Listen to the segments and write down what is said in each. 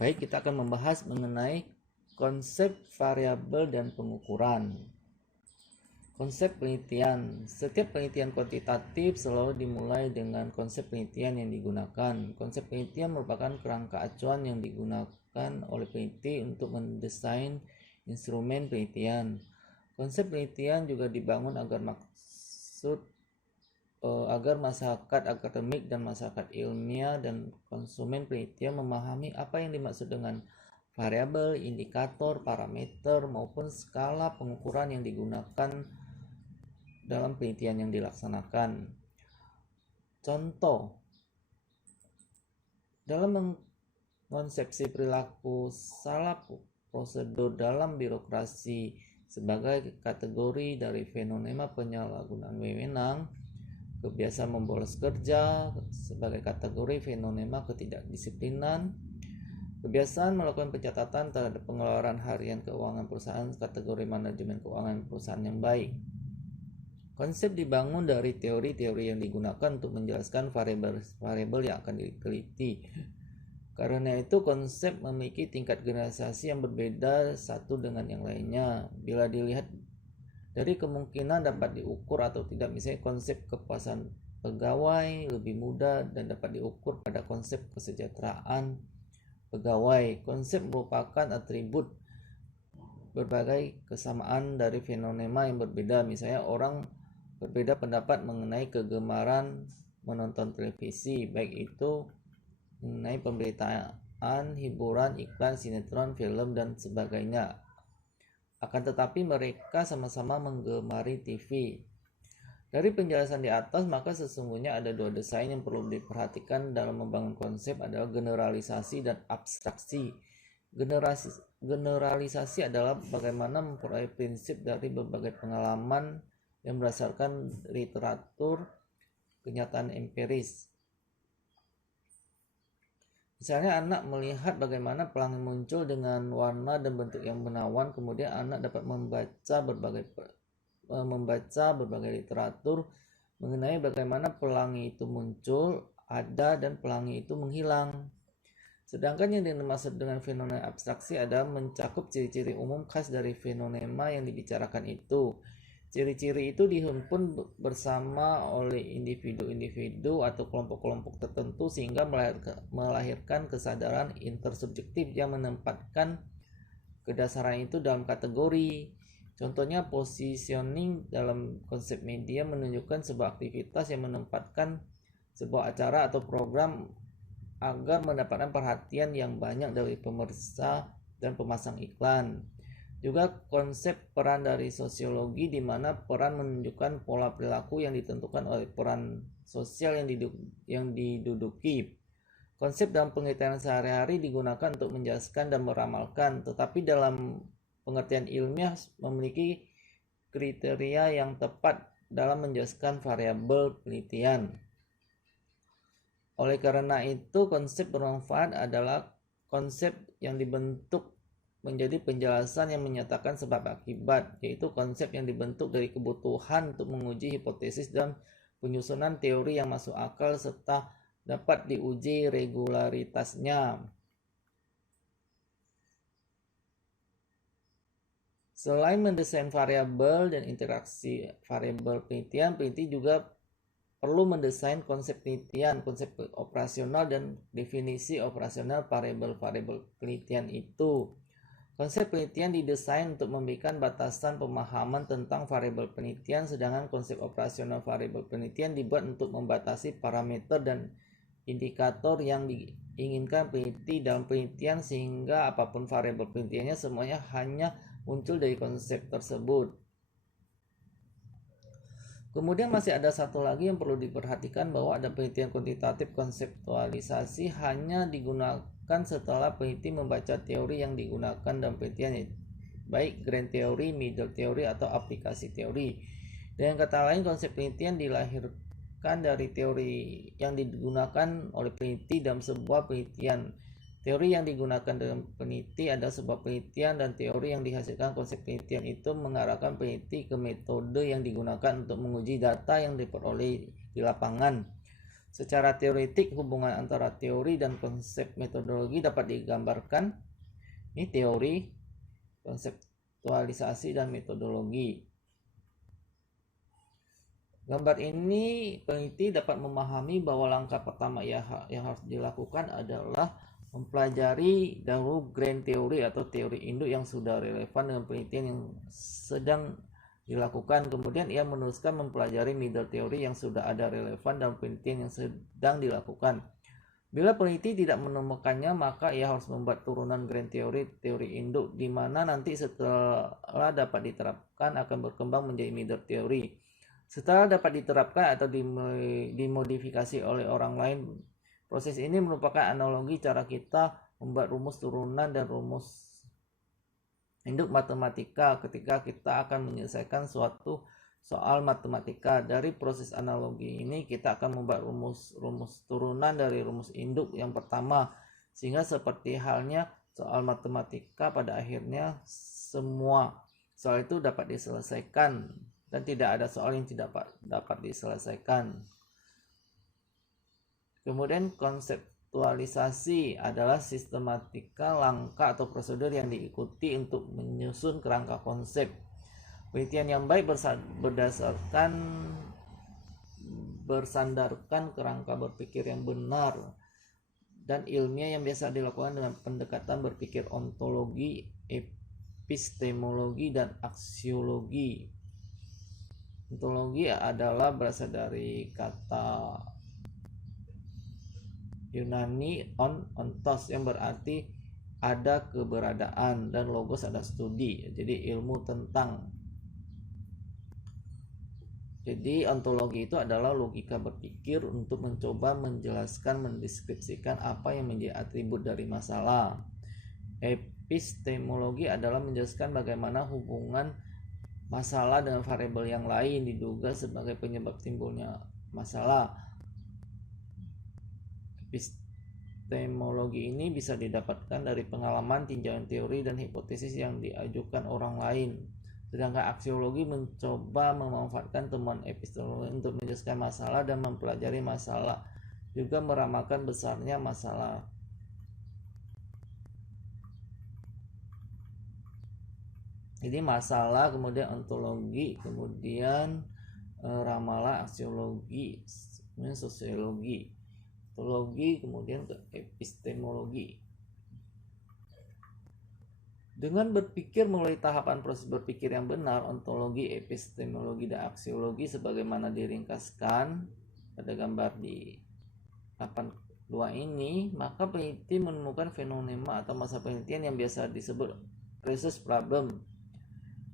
Baik, kita akan membahas mengenai konsep variabel dan pengukuran. Konsep penelitian. Setiap penelitian kuantitatif selalu dimulai dengan konsep penelitian yang digunakan. Konsep penelitian merupakan kerangka acuan yang digunakan oleh peneliti untuk mendesain instrumen penelitian. Konsep penelitian juga dibangun agar masyarakat akademik dan masyarakat ilmiah dan konsumen penelitian memahami apa yang dimaksud dengan variabel, indikator, parameter, maupun skala pengukuran yang digunakan dalam penelitian yang dilaksanakan. Contoh, dalam mengkonsepsi perilaku salah prosedur dalam birokrasi sebagai kategori dari fenomena penyalahgunaan wewenang, kebiasaan membolos kerja sebagai kategori fenomena ketidakdisiplinan, kebiasaan melakukan pencatatan terhadap pengeluaran harian keuangan perusahaan kategori manajemen keuangan perusahaan yang baik. Konsep dibangun dari teori-teori yang digunakan untuk menjelaskan variabel yang akan diteliti. Karena itu konsep memiliki tingkat generalisasi yang berbeda satu dengan yang lainnya. Bila dilihat dari kemungkinan dapat diukur atau tidak, misalnya konsep kepuasan pegawai lebih mudah dan dapat diukur pada konsep kesejahteraan pegawai. Konsep merupakan atribut berbagai kesamaan dari fenomena yang berbeda. Misalnya orang berbeda pendapat mengenai kegemaran menonton televisi, baik itu mengenai pemberitaan, hiburan, iklan, sinetron, film, dan sebagainya. Akan tetapi mereka sama-sama menggemari TV. Dari penjelasan di atas, maka sesungguhnya ada dua desain yang perlu diperhatikan dalam membangun konsep adalah generalisasi dan abstraksi. Generalisasi adalah bagaimana memperoleh prinsip dari berbagai pengalaman yang berdasarkan literatur kenyataan empiris. Misalnya anak melihat bagaimana pelangi muncul dengan warna dan bentuk yang menawan, kemudian anak dapat membaca berbagai literatur mengenai bagaimana pelangi itu muncul, ada, dan pelangi itu menghilang. Sedangkan yang dimaksud dengan fenomena abstraksi adalah mencakup ciri-ciri umum khas dari fenomena yang dibicarakan itu. Ciri-ciri itu dihimpun bersama oleh individu-individu atau kelompok-kelompok tertentu sehingga melahirkan kesadaran intersubjektif yang menempatkan kedasaran itu dalam kategori. Contohnya, positioning dalam konsep media menunjukkan sebuah aktivitas yang menempatkan sebuah acara atau program agar mendapatkan perhatian yang banyak dari pemirsa dan pemasang iklan. Juga konsep peran dari sosiologi, di mana peran menunjukkan pola perilaku yang ditentukan oleh peran sosial yang diduduki. Konsep dalam pengertian sehari-hari digunakan untuk menjelaskan dan meramalkan, tetapi dalam pengertian ilmiah memiliki kriteria yang tepat dalam menjelaskan variabel penelitian. Oleh karena itu, konsep bermanfaat adalah konsep yang dibentuk menjadi penjelasan yang menyatakan sebab akibat, yaitu konsep yang dibentuk dari kebutuhan untuk menguji hipotesis dan penyusunan teori yang masuk akal serta dapat diuji regularitasnya. Selain mendesain variabel dan interaksi variabel penelitian, peneliti juga perlu mendesain konsep penelitian, konsep operasional, dan definisi operasional variabel-variabel penelitian itu. Konsep penelitian didesain untuk memberikan batasan pemahaman tentang variabel penelitian, sedangkan konsep operasional variabel penelitian dibuat untuk membatasi parameter dan indikator yang diinginkan peneliti dalam penelitian, sehingga apapun variabel penelitiannya semuanya hanya muncul dari konsep tersebut. Kemudian masih ada satu lagi yang perlu diperhatikan, bahwa ada penelitian kuantitatif konseptualisasi hanya digunakan setelah peneliti membaca teori yang digunakan dalam penelitian, baik grand teori, middle teori, atau aplikasi teori. Dengan kata lain, konsep penelitian dilahirkan dari teori yang digunakan oleh peneliti dalam sebuah penelitian. Teori yang digunakan dalam peneliti adalah sebuah penelitian, dan teori yang dihasilkan konsep penelitian itu mengarahkan peneliti ke metode yang digunakan untuk menguji data yang diperoleh di lapangan. Secara teoretik, hubungan antara teori dan konsep metodologi dapat digambarkan. Ini teori, konseptualisasi, dan metodologi. Gambar ini peneliti dapat memahami bahwa langkah pertama yang harus dilakukan adalah mempelajari dahulu grand teori atau teori induk yang sudah relevan dengan penelitian yang sedang dilakukan. Kemudian ia meneruskan mempelajari middle teori yang sudah ada relevan dalam penelitian yang sedang dilakukan. Bila peneliti tidak menemukannya, maka ia harus membuat turunan grand teori, teori induk, di mana nanti setelah dapat diterapkan akan berkembang menjadi middle teori. Setelah dapat diterapkan atau dimodifikasi oleh orang lain, proses ini merupakan analogi cara kita membuat rumus turunan dan rumus induk matematika ketika kita akan menyelesaikan suatu soal matematika. Dari proses analogi ini kita akan membuat rumus turunan dari rumus induk yang pertama, sehingga seperti halnya soal matematika, pada akhirnya semua soal itu dapat diselesaikan dan tidak ada soal yang tidak dapat diselesaikan. Kemudian konseptualisasi adalah sistematika langkah atau prosedur yang diikuti untuk menyusun kerangka konsep. Penelitian yang baik bersandarkan kerangka berpikir yang benar dan ilmiah yang biasa dilakukan dengan pendekatan berpikir ontologi, epistemologi, dan aksiologi. Ontologi adalah berasal dari kata Yunani ontos yang berarti ada keberadaan, dan logos ada studi, jadi ilmu tentang. Jadi ontologi itu adalah logika berpikir untuk mencoba menjelaskan, mendeskripsikan apa yang menjadi atribut dari masalah. Epistemologi adalah menjelaskan bagaimana hubungan masalah dengan variabel yang lain diduga sebagai penyebab timbulnya masalah. Epistemologi ini bisa didapatkan dari pengalaman, tinjauan teori, dan hipotesis yang diajukan orang lain. Sedangkan aksiologi mencoba memanfaatkan temuan epistemologi untuk menjelaskan masalah dan mempelajari masalah, juga meramalkan besarnya masalah. Jadi masalah, kemudian ontologi, kemudian ramalan, aksiologi, kemudian sosiologi, ontologi, kemudian ke epistemologi. Dengan berpikir melalui tahapan proses berpikir yang benar, ontologi, epistemologi, dan aksiologi sebagaimana diringkaskan pada gambar di 82 ini, maka peneliti menemukan fenomena atau masa penelitian yang biasa disebut research problem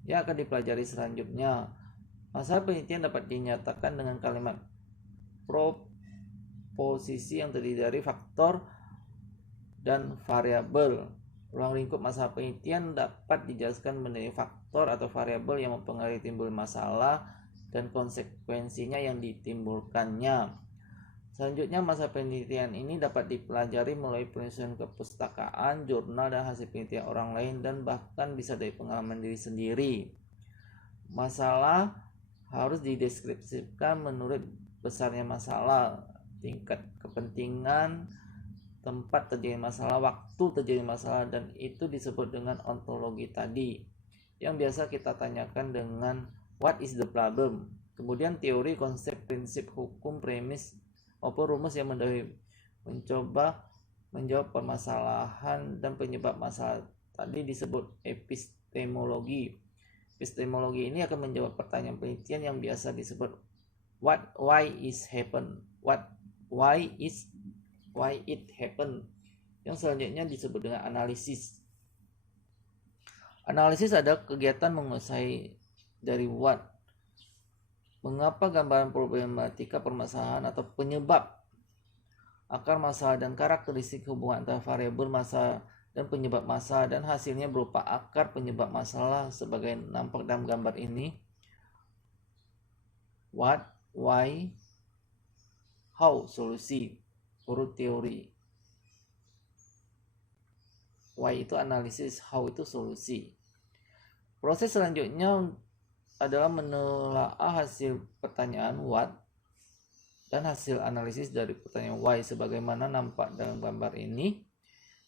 yang akan dipelajari selanjutnya. Masalah penelitian dapat dinyatakan dengan kalimat proposisi yang terdiri dari faktor dan variabel. Ruang lingkup masalah penelitian dapat dijelaskan menjadi faktor atau variabel yang mempengaruhi timbul masalah dan konsekuensinya yang ditimbulkannya. Selanjutnya, masa penelitian ini dapat dipelajari melalui penyusunan kepustakaan, jurnal, dan hasil penelitian orang lain, dan bahkan bisa dari pengalaman diri sendiri. Masalah harus dideskripsikan menurut besarnya masalah, tingkat kepentingan, tempat terjadi masalah, waktu terjadi masalah, dan itu disebut dengan ontologi tadi, yang biasa kita tanyakan dengan what is the problem. Kemudian teori, konsep, prinsip, hukum, premis, maupun rumus yang mencoba menjawab permasalahan dan penyebab masalah tadi disebut epistemologi. Epistemologi ini akan menjawab pertanyaan penelitian yang biasa disebut why it happen, yang selanjutnya disebut dengan analisis. Analisis adalah kegiatan menguasai dari what, mengapa, gambaran problematika permasalahan atau penyebab, akar masalah, dan karakteristik hubungan antara variabel masalah dan penyebab masalah, dan hasilnya berupa akar penyebab masalah sebagai nampak dalam gambar ini. What, why, how, solusi, urut teori. Why itu analisis, how itu solusi. Proses selanjutnya adalah menelaah hasil pertanyaan what, dan hasil analisis dari pertanyaan why sebagaimana nampak dalam gambar ini.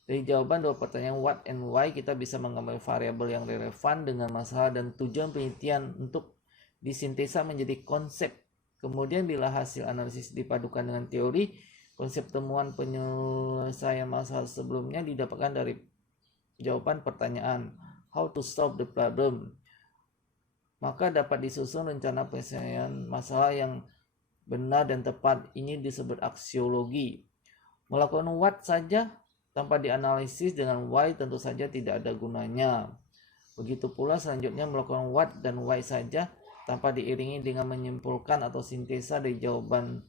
Dari jawaban dua pertanyaan what and why kita bisa mengambil variabel yang relevan dengan masalah dan tujuan penelitian untuk disintesa menjadi konsep. Kemudian bila hasil analisis dipadukan dengan teori, konsep temuan penyelesaian masalah sebelumnya didapatkan dari jawaban pertanyaan how to solve the problem. Maka dapat disusun rencana penyelesaian masalah yang benar dan tepat. Ini disebut aksiologi. Melakukan what saja tanpa dianalisis dengan why tentu saja tidak ada gunanya. Begitu pula selanjutnya melakukan what dan why saja tanpa diiringi dengan menyimpulkan atau sintesa dari jawaban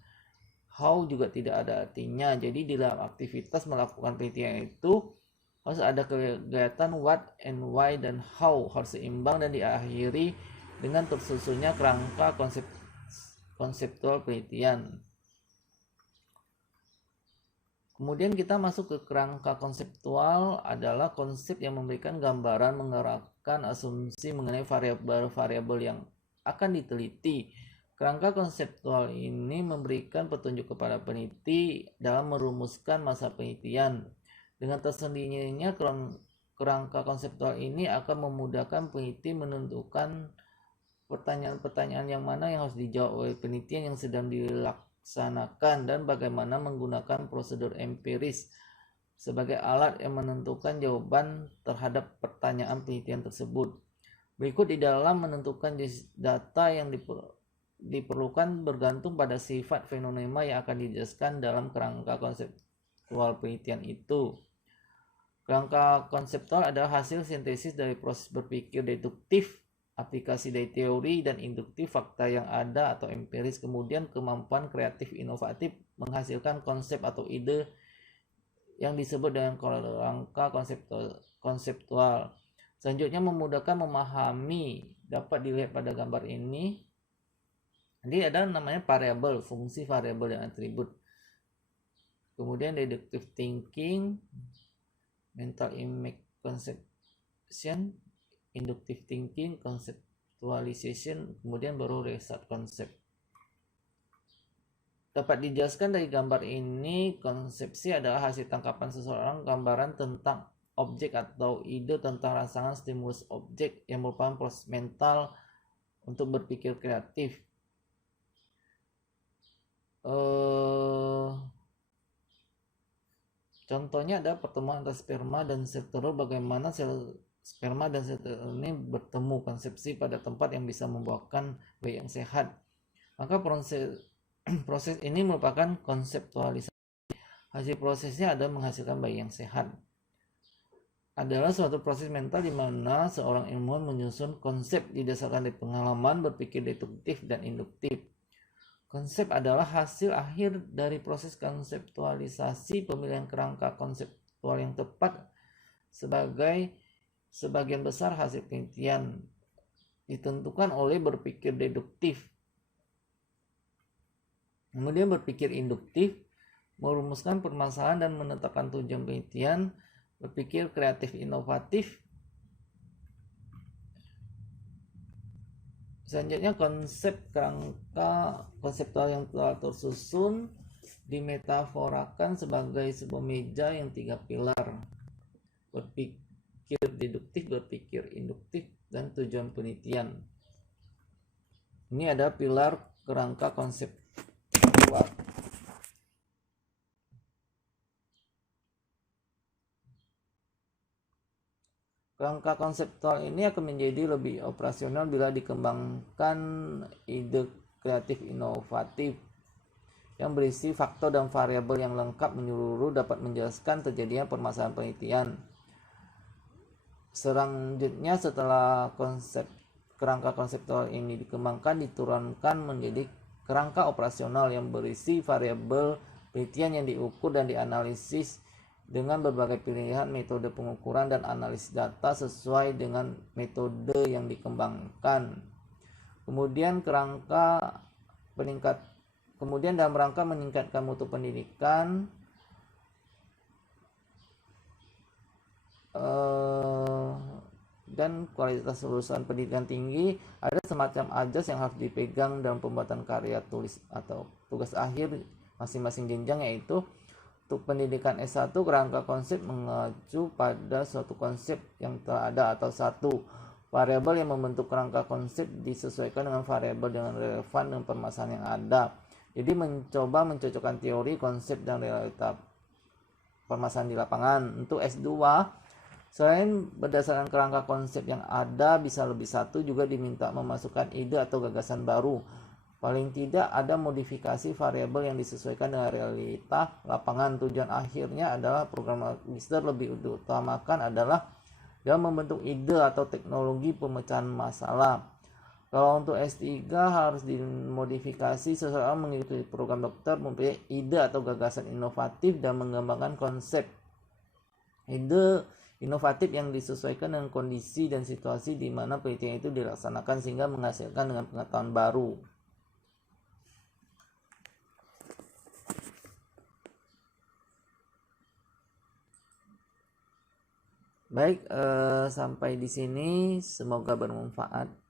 how juga tidak ada artinya. Jadi dalam aktivitas melakukan penelitian itu harus ada kegiatan what and why dan how harus seimbang dan diakhiri dengan tersusunnya kerangka konseptual penelitian. Kemudian kita masuk ke kerangka konseptual adalah konsep yang memberikan gambaran mengarahkan asumsi mengenai variabel-variabel yang akan diteliti. Kerangka konseptual ini memberikan petunjuk kepada peneliti dalam merumuskan masa penelitian. Dengan tersendirinya kerangka konseptual ini akan memudahkan peneliti menentukan pertanyaan-pertanyaan yang mana yang harus dijawab oleh penelitian yang sedang dilaksanakan dan bagaimana menggunakan prosedur empiris sebagai alat yang menentukan jawaban terhadap pertanyaan penelitian tersebut. Berikut di dalam menentukan data yang diperlukan bergantung pada sifat fenomena yang akan dijelaskan dalam kerangka konseptual penelitian itu. Kerangka konseptual adalah hasil sintesis dari proses berpikir deduktif, aplikasi dari teori dan induktif fakta yang ada atau empiris, kemudian kemampuan kreatif inovatif menghasilkan konsep atau ide yang disebut dengan kerangka konseptual. Selanjutnya memudahkan memahami, dapat dilihat pada gambar ini. Jadi ada namanya variabel, fungsi variabel dan atribut. Kemudian deductive thinking, mental image conception, inductive thinking, conceptualization, kemudian baru result concept. Dapat dijelaskan dari gambar ini, konsepsi adalah hasil tangkapan seseorang gambaran tentang objek atau ide tentang rangsangan stimulus objek yang merupakan proses mental untuk berpikir kreatif. Contohnya ada pertemuan antara sperma dan sel telur, bagaimana sel sperma dan sel telur ini bertemu, konsepsi pada tempat yang bisa membuahkan bayi yang sehat. Maka proses ini merupakan konseptualisasi. Hasil prosesnya adalah menghasilkan bayi yang sehat. Adalah suatu proses mental di mana seorang ilmuwan menyusun konsep didasarkan dari pengalaman berpikir deduktif dan induktif. Konsep adalah hasil akhir dari proses konseptualisasi. Pemilihan kerangka konseptual yang tepat sebagai sebagian besar hasil penelitian ditentukan oleh berpikir deduktif. Kemudian berpikir induktif, merumuskan permasalahan dan menetapkan tujuan penelitian. Berpikir kreatif inovatif. Selanjutnya konsep kerangka konseptual yang telah tersusun dimetaforakan sebagai sebuah meja yang 3 pilar. Berpikir deduktif, berpikir induktif, dan tujuan penelitian. Ini ada pilar kerangka konseptual. Kerangka konseptual ini akan menjadi lebih operasional bila dikembangkan ide kreatif inovatif yang berisi faktor dan variabel yang lengkap menyeluruh dapat menjelaskan terjadinya permasalahan penelitian. Selanjutnya setelah kerangka konseptual ini dikembangkan, diturunkan menjadi kerangka operasional yang berisi variabel penelitian yang diukur dan dianalisis dengan berbagai pilihan metode pengukuran dan analisis data sesuai dengan metode yang dikembangkan. Kemudian dalam rangka meningkatkan mutu pendidikan, dan kualitas lulusan pendidikan tinggi, ada semacam ajas yang harus dipegang dalam pembuatan karya tulis atau tugas akhir masing-masing jenjang, yaitu untuk pendidikan S1 kerangka konsep mengacu pada suatu konsep yang telah ada atau satu variabel yang membentuk kerangka konsep disesuaikan dengan variabel dengan relevan dengan permasalahan yang ada. Jadi mencoba mencocokkan teori, konsep, dan realita permasalahan di lapangan. Untuk S2, selain berdasarkan kerangka konsep yang ada, bisa lebih satu juga diminta memasukkan ide atau gagasan baru. Paling tidak ada modifikasi variabel yang disesuaikan dengan realita lapangan. Tujuan akhirnya adalah program magister lebih diutamakan adalah dalam membentuk ide atau teknologi pemecahan masalah. Kalau untuk S3 harus dimodifikasi seseorang mengikuti program dokter mempunyai ide atau gagasan inovatif dan mengembangkan konsep ide inovatif yang disesuaikan dengan kondisi dan situasi di mana penelitian itu dilaksanakan sehingga menghasilkan dengan pengetahuan baru. Baik, sampai di sini semoga bermanfaat.